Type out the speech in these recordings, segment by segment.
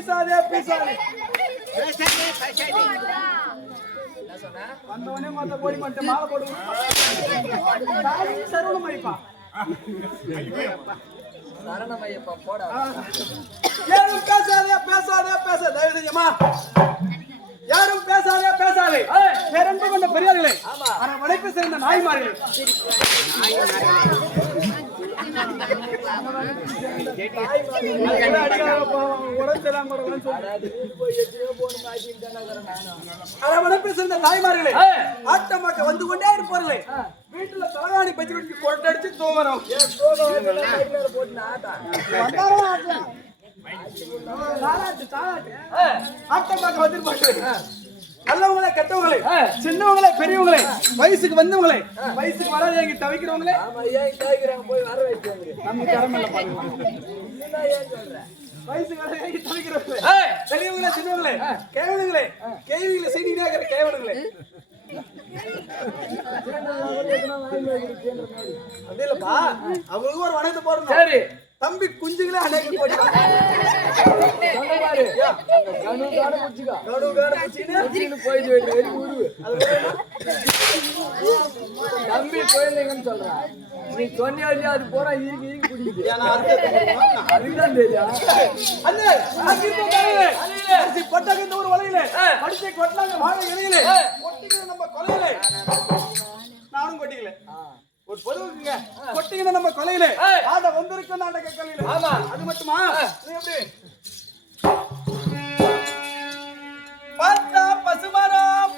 பீசாதே பீசாதே. பீசாதே வந்தவனே மொத்த போடி மட்டும் மாலை போடு. சரவணம் அடிப்பா யாரும் பேசாதே பேசாதே பேசாதே தயவு செஞ்சம்மா யாரும் பேசாதே பேசாதே. பேரன்பு கொண்ட பெரியார்களே ஆனா வளைப்பு சேர்ந்த நாய்மார்களே. தாய்மார்களே ஆட்டமாக்க வந்து கொண்டே இருப்பார்களே வீட்டுல தலகாணி பச்சு வச்சு கொட்டடிச்சு தூங்குறோம் வந்தாலும் ஆட்டம். தாலாட்டு, தாலாட்டு. ஆட்டமாக்க நல்லவங்களே கெட்டவங்களே சின்னவங்களே பெரியவங்களே வயசுக்கு வந்தவங்களே வயசுக்கு வராத எங்க தவிக்கிறவங்களே. நம்ம கடமையில பாருங்க. வயசுக்கு வராத எங்க தவிக்கிறவங்களே. பெரியவங்களே சின்னவங்களே கேவலங்களே கேள்விகளை செய்திகளே இருக்கிற கேவலங்களே. இல்லப்பா அவங்களுக்கு ஒரு வணக்கத்தை போடணும். சரி. தம்பி குஞ்சுகளே பூச்சின்னு தம்பி போயிருந்தீங்கன்னு சொல்றேன் நீ சொன்னியா இல்லையா? அது போறா இருக்கு இருக்கு குடிக்குது? அதுதான் தெரியும் கொட்டாங்க இந்த ஊர் வலையிலே, அடிச்சு கொட்டாங்க வாழை கொட்டிக்கிற நம்ம கொலையிலே. நானும் கொட்டிக்கல. ஒரு பொதுவுக்குங்க, கொட்டிக்கிற நம்ம கொலையிலே, ஆட வந்திருக்கும் நாடக கலையிலே. அது மட்டுமா? இது எப்படி? பார்த்தா பசுமரம்,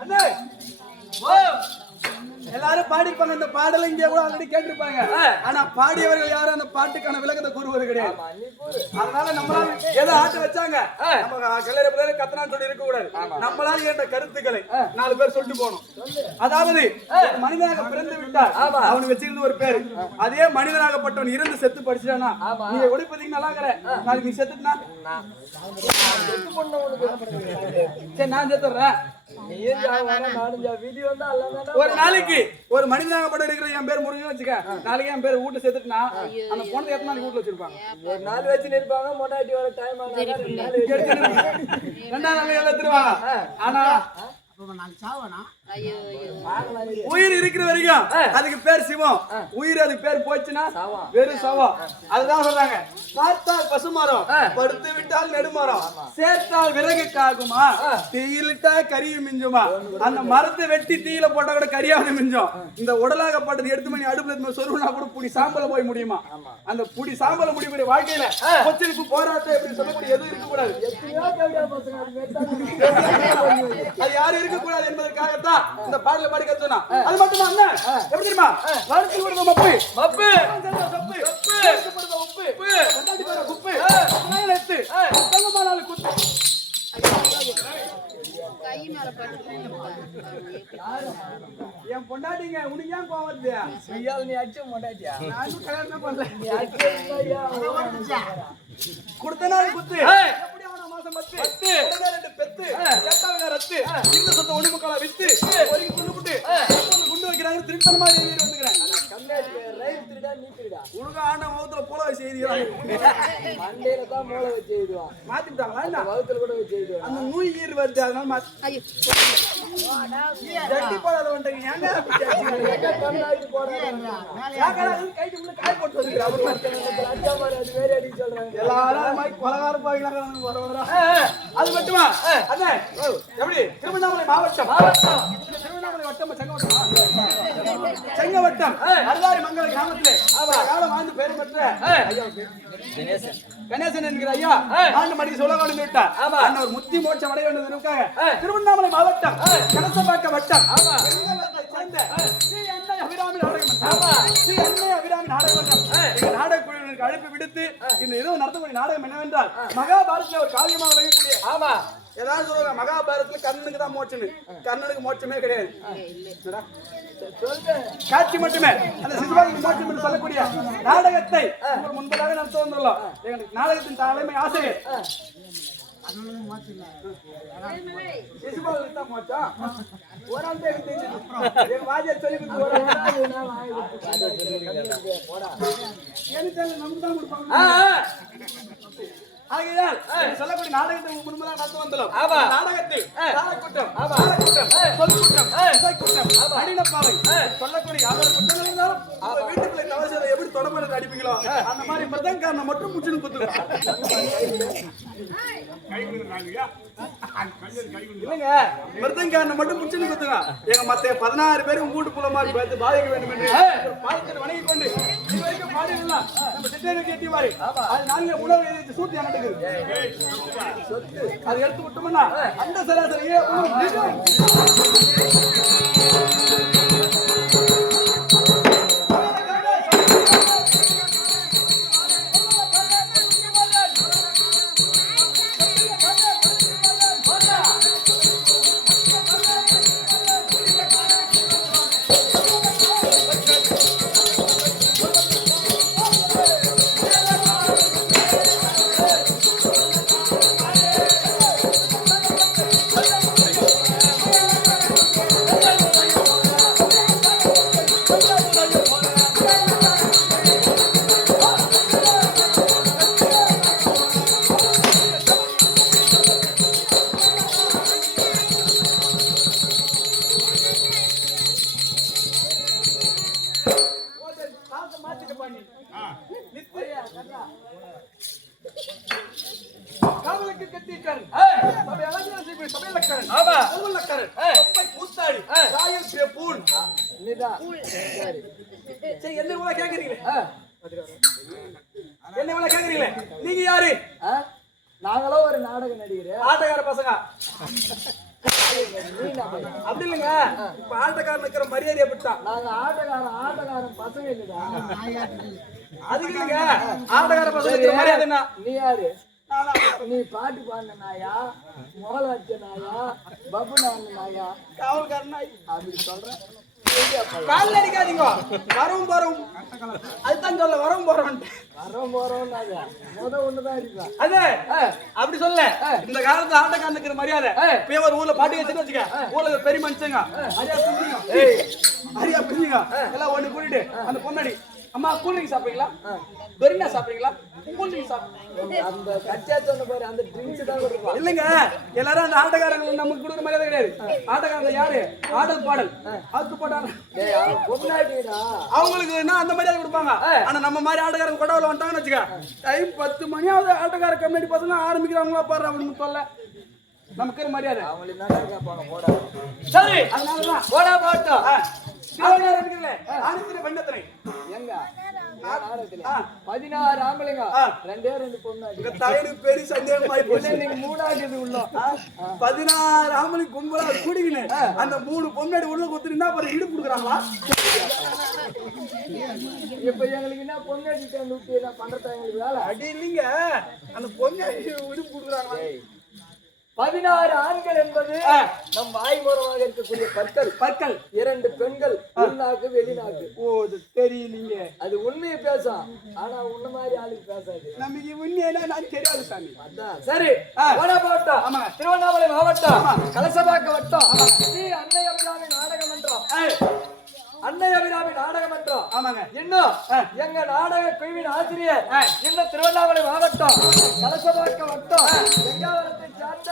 அண்ணே ஓ எல்லாரும் பாடிருப்பாங்க இந்த பாடலை இங்கே கூட ஆல்ரெடி கேட்டிருப்பாங்க. ஆனா பாடியவர்கள் யாரும் அந்த பாட்டுக்கான விளக்கத்தை கூறுவது கிடையாது. அதனால நம்மளால ஏதோ ஆட்டு வச்சாங்க? நம்ம கல்லறை பிள்ளைங்க கத்தனான்னு சொல்லி இருக்க கூடாது நம்மளால கேட்ட கருத்துக்களை நாலு பேர் சொல்லிட்டு போகணும் அதாவது மனிதனாக பிறந்து விட்டார் அவனுக்கு வச்சிருந்த ஒரு பேரு. அதே மனிதனாகப்பட்டவன் இறந்து செத்து படிச்சானா நீங்க ஒளிப்பதிக்கு நல்லா இருக்கிற. நாளைக்கு நீ செத்துட்டுனா? சரி நான் செத்துறேன் ஒரு நாளைக்கு ஒரு மனிதனாகப்பட்ட இருக்கிற என் பேர் முருகன் வச்சுக்க நாளைக்கு என் பேர் வீட்டு செத்துட்டுனா அந்த பொண்ணை எத்தனை நாளைக்கு வீட்டுல வச்சிருப்பாங்க. ஒரு நாள் வச்சு நிற்பாங்க மொட்டாட்டி வர டைம் ரெண்டாம் நாள் எடுத்துருவாங்க ஆனா உயிர் இருக்கிற வரைக்கும். அதுக்கு பேர் சிவம். உயிர் அதுக்கு பேர் போச்சுன்னா வெறும் சவம் அதுதான் சொல்றாங்க. பார்த்தால் பசுமரம் படுத்து விட்டால் நெடுமரம். சேர்த்தால் விறகு காக்குமா தீயிலிட்டா கரிய மிஞ்சுமா? அந்த மரத்தை வெட்டி தீயில போட்டா கூட கரியாவது மிஞ்சும். இந்த உடலாகப்பட்டது எடுத்து மணி அடுப்புல சொருவினா கூட புடி சாம்பல போய் முடியுமா? அந்த புடி சாம்பல முடியக்கூடிய வாழ்க்கையில கொச்சரிப்பு போராட்டம் எப்படி சொல்லக்கூடிய எதுவும் இருக்கக்கூடாது. அது யாரும் இருக்கக்கூடாது என்பதற்காகத்தான் இந்த பாடல பாடி கத்துனா அது மட்டுமா அண்ணன் எப்படி தெரியுமா? வருஷத்தில் விடுற மப்பு. மப்பு. சப்பு. உப்பு. உப்பு. கொண்டாடி போற உப்பு. மேல எடுத்து. தங்கமானால குத்து. என் பொண்டாட்டிங்க உனக்கு ஏன் கோவம் வருது? நீ அடிச்ச மொட்டாட்டியா நான் கல்யாணம் தான் பண்ணல. நீ அடிச்ச ஐயா கொடுத்த நாள் குத்து. பத்து உடனே ரெண்டு பெத்து. எட்டாவது ரத்து இந்த சொத்த ஒளி முக்கால வித்து. ஒரு குண்டு வைக்கிறாங்க திருத்தனமா எழுதி வந்துக்கிறேன் உலக ஆண்ட முகத்துல போல செய்திகள் மண்டையில தான் மூளை வச்சு எழுதுவான் மாத்திட்டாங்களா என்ன? வகுத்துல கூட வச்சு எழுதுவான் அந்த நோய் ஈர் வருது அதனால மாத்தி ஜட்டி போடாத வந்துட்டீங்க கைட்டு உள்ள போட்டு மாதிரி அது வேற எல்லாரும் மாதிரி கொலகார பாய்களாக வர வர அது மட்டுமா அண்ணே எப்படி திருவண்ணாமலை மாவட்டம் மாவட்டம் திருவண்ணாமலை வட்டம் செங்கவட்டம். செங்கவட்டம். அருதாரி மங்கல கிராமத்திலே. காலம் வாழ்ந்து பேர் பெற்ற பேர்? கணேசன். என்கிற ஐயா ஆண்டு மணிக்கு சொல்ல கொண்டு விட்டார் ஒரு முத்தி மோட்சம் அடைய வேண்டியதற்காக திருவண்ணாமலை மாவட்டம் கனசம்பாக்க வட்டம் அபிராமி நாடக மன்றம். ஸ்ரீ அன்னை அபிராமி நாடக குழுவினருக்கு அழைப்பு விடுத்து இந்த இரவு நடத்தக்கூடிய நாடகம் என்னவென்றால் மகாபாரதத்துல ஒரு காவியமாக விளங்கக்கூடிய ஆமா. ஏதாவது சொல்லுவாங்க மகாபாரதத்துல கர்ணனுக்கு தான் மோட்சம். கர்ணனுக்கு மோட்சமே கிடையாது. காட்சி மட்டுமே. அந்த சிசுபாலிக்கு மோட்சம் என்று சொல்லக்கூடிய நாடகத்தை முன்பதாக நடத்த வந்துள்ளோம். எங்களுக்கு நாடகத்தின் தலைமை ஆசிரியர். சிசுபாலுக்கு மோட்சம். ஒரு எனக்கு சொல்லி நமக்கு தான் கொடுப்பாங்க. ஆகையால் சொல்லக்கூடிய நாடகத்தை முன்பதாக நடத்த வந்துள்ளோம் இந்த நாடகத்தில் தாளக்கூட்டம், தாளக்கூட்டம், சொல்கூட்டம், இசைக்கூட்டம், அடினப்பாவை, சொல்லக்கூடிய யாதொரு குற்றங்கள் இருந்தாலும் உங்க வீட்டுக்குள்ளே தவறு எப்படி தொடர்பு அடிப்பீங்களோ அந்த மாதிரி மிருதங்காரனை மட்டும் முற்றிலும் குத்துங்க. இல்லைங்க. மிருதங்காரனை மட்டும் முற்றிலும் குத்துங்க. எங்க மத்த பதினாறு பேரும் உங்க வீட்டு புலமாரி பார்த்து பாதிக்க வேண்டும் என்று. ஒரு பாதத்தில் வணங்கி கொண்டு இது வரைக்கும் பாடிடலாம் நம்ம சித்தேரி கேட்டி மாதிரி அது நாங்க உணவு எழுதி சூட்டி அனுட்டுக்குது அது எடுத்து விட்டோம்னா அந்த சராசரியே அதுக்கு இல்லைங்க. ஆட்டக்கார பசங்க இருக்கிற மரியாதை என்ன நீ யாரு? நானா? நீ பாட்டு பாடின நாயா முகல் வச்ச நாயா பப்பு நாயா காவல்காரன் நாய். அப்படி சொல்றேன் கால்ல அடிக்காதீங்க வரவும் போறவும் அதுதான் சொல்ல வரவும் போறோம் வரோம் போறோம் அது அப்படி சொல்ல இந்த காலத்துல ஆட்டக்காரன் இருக்கிற மரியாதை இப்ப ஒரு ஊர்ல பாட்டி வச்சுன்னு வச்சுக்க. ஊர்ல பெரிய மனுஷங்க. அரியா பிரிஞ்சுங்க அரியா பிரிஞ்சுங்க எல்லாம் ஒண்ணு கூட்டிட்டு அந்த பொண்ணாடி. அம்மா கூல் ட்ரிங்க் சாப்பிடுறீங்களா பெரினா சாப்பிடுறீங்களா? இல்லைங்க எல்லாரும் அந்த ஆட்டக்காரங்க நமக்கு கொடுக்குற மரியாதை கிடையாது. ஆட்டக்காரங்க யாரு? ஆடல் பாடல். அவன் பொண்ணாட்டிடா அவங்களுக்கு என்ன அந்த மரியாதை கொடுப்பாங்க? ஆனா நம்ம மாதிரி ஆட்டக்காரங்க கொடவுல வந்துட்டாங்கன்னு வச்சுக்க டைம் பத்து மணியாவது ஆட்டக்கார கம்யூனிட்டி பசங்க ஆரம்பிக்கிறாங்களா பாரு அப்படின்னு சொல்ல நமக்கு மரியாதை? சரி. அதனாலதான் போடா போட்டோம். எங்க. பதினாறு ஆம்பளைங்க. ரெண்டே ரெண்டு உங்க தலைவனுக்கு பெரிய சந்தேகமாயி போச்சு. நீங்க மூணாவது உள்ள? பதினாறு ஆம்பளை கும்பலா கூடிக்கின்னு அந்த மூணு பொண்ணாடி உள்ள கொடுத்துருந்தா அப்புறம் இடு கொடுக்குறாங்களா? இப்ப எங்களுக்கு என்ன விட்டு என்ன பண்றதா எங்களுக்கு வேலை? அடி இல்லைங்க அந்த பொண்ணாடி இடு கொடுக்குறாங்களா? பதினாறு ஆண்கள் என்பது. நம் வாய்மூலமாக இருக்கக்கூடிய பற்கள். பற்கள். இரண்டு பெண்கள் உள்நாக்கு வெளிநாக்கு. ஓ இது தெரியலீங்க. அது உண்மையை பேசும் ஆனா உன்ன மாதிரி ஆளுக்கு பேசாது. நமக்கு உண்மையா நான் தெரியாது சாமி. அதான். சரி. மாவட்டம் ஆமாங்க. திருவண்ணாமலை மாவட்டம். கலசபாக்க வட்டம். ஸ்ரீ அன்னை அபிராமி நாடக மன்றம் அன்னை அபிராமி நாடக மன்றம் ஆமாங்க. இன்னும் எங்க நாடக குழுவின் ஆசிரியர் இன்னும் திருவண்ணாமலை மாவட்டம் கலசபாக்க வட்டம் எங்காவரத்தை சார்ந்த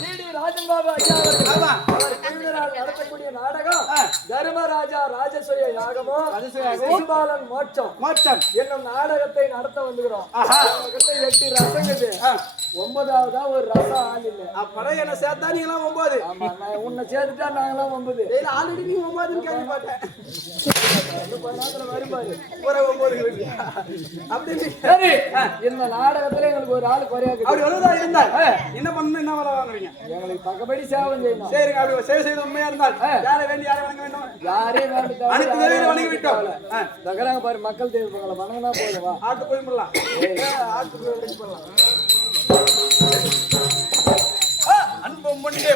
டி.டி. ராஜன் பாபு ஐயா அவர் குழுவினரால் நடத்தக்கூடிய நாடகம். தர்மராஜா ராஜசூய யாகமோ. சிசுபாலன் மோட்சம் மோட்சம். என்னும் நாடகத்தை நடத்த வந்துகிறோம். எட்டு ரசங்குது. ஒன்பதாவதா ஒரு ரசம் ஆள் இல்ல அப்புறம் என்ன சேர்த்தா நீ எல்லாம் ஒன்பது உன்னை சேர்த்துட்டா நாங்களாம் ஒன்பது ஆல்ரெடி நீ ஒன்பதுன்னு கேள்விப்பட்டேன் வரும்பாரு ஒரு ஒன்பது இல்லை. சரி இந்த நாடகத்துல எங்களுக்கு ஒரு ஆள் குறையாது அப்படி எவ்வளவுதான் இருந்தால் என்ன பண்ணணும் என்ன வேலை வாங்குறீங்க எங்களுக்கு பக்கபடி சேவை செய்யணும் சரிங்க அப்படி சேவை செய்து உண்மையா இருந்தால் யாரை வேண்டி யாரை வணங்க வேண்டும் யாரையும் வேண்டாம் அனைத்து தேவையும் வணங்கி விட்டோம் தகராங்க பாரு மக்கள் தேவைப்படல வணங்கினா போதுவா ஆட்டு போய் பண்ணலாம் ஆட்டு போய் பண்ணலாம் அன்பு முன்னே